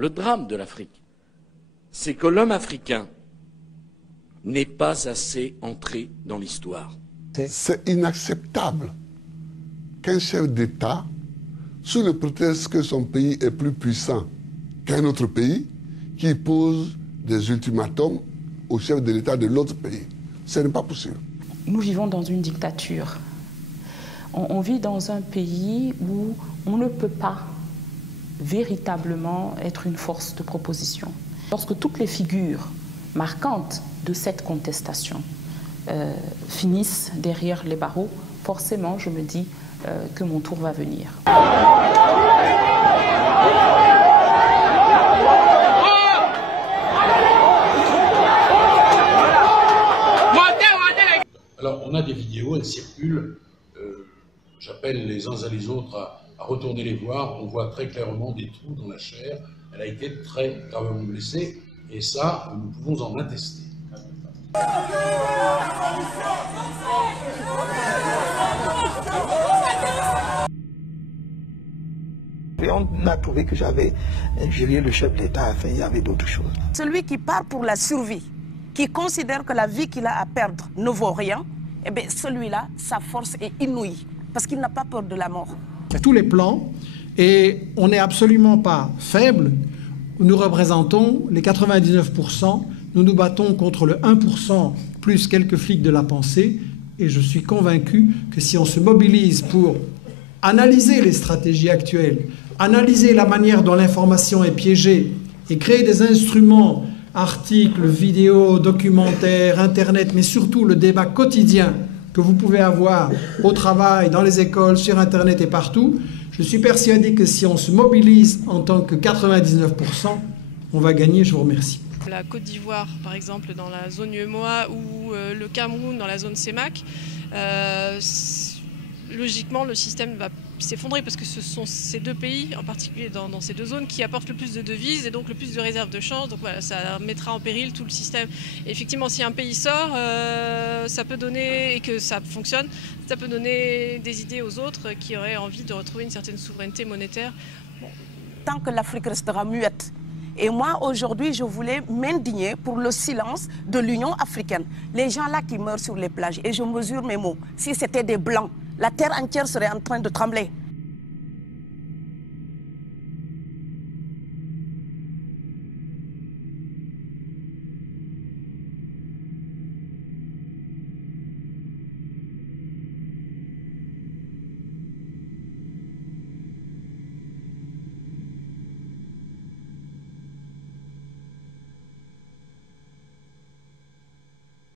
Le drame de l'Afrique, c'est que l'homme africain n'est pas assez entré dans l'histoire. C'est inacceptable qu'un chef d'État, sous le prétexte que son pays est plus puissant qu'un autre pays, qui pose des ultimatums au chef de l'État de l'autre pays. Ce n'est pas possible. Nous vivons dans une dictature. On vit dans un pays où on ne peut pas véritablement être une force de proposition. Lorsque toutes les figures marquantes de cette contestation finissent derrière les barreaux, forcément, je me dis que mon tour va venir. Alors, on a des vidéos, elles circulent. J'appelle les uns et les autres à retourner les voir. On voit très clairement des trous dans la chair. Elle a été très gravement blessée. Et ça, nous pouvons en attester. Et on a trouvé que j'avais injurié le chef de l'État. Enfin, il y avait d'autres choses. Celui qui part pour la survie, qui considère que la vie qu'il a à perdre ne vaut rien, eh bien celui-là, sa force est inouïe, parce qu'il n'a pas peur de la mort. À tous les plans, et on n'est absolument pas faible. Nous représentons les 99%, nous nous battons contre le 1% plus quelques flics de la pensée, et je suis convaincu que si on se mobilise pour analyser les stratégies actuelles, analyser la manière dont l'information est piégée, et créer des instruments, articles, vidéos, documentaires, Internet, mais surtout le débat quotidien que vous pouvez avoir au travail, dans les écoles, sur Internet et partout, je suis persuadé que si on se mobilise en tant que 99%, on va gagner. Je vous remercie. La Côte d'Ivoire, par exemple, dans la zone UEMOA ou le Cameroun dans la zone CEMAC, logiquement, le système va s'effondrer parce que ce sont ces deux pays, en particulier dans ces deux zones, qui apportent le plus de devises et donc le plus de réserves de change. Donc voilà, ça mettra en péril tout le système. Et effectivement, si un pays sort, ça peut donner, et que ça fonctionne, ça peut donner des idées aux autres qui auraient envie de retrouver une certaine souveraineté monétaire. Bon. Tant que l'Afrique restera muette. Et moi, aujourd'hui, je voulais m'indigner pour le silence de l'Union africaine. Les gens là qui meurent sur les plages, et je mesure mes mots, si c'était des Blancs, la terre entière serait en train de trembler.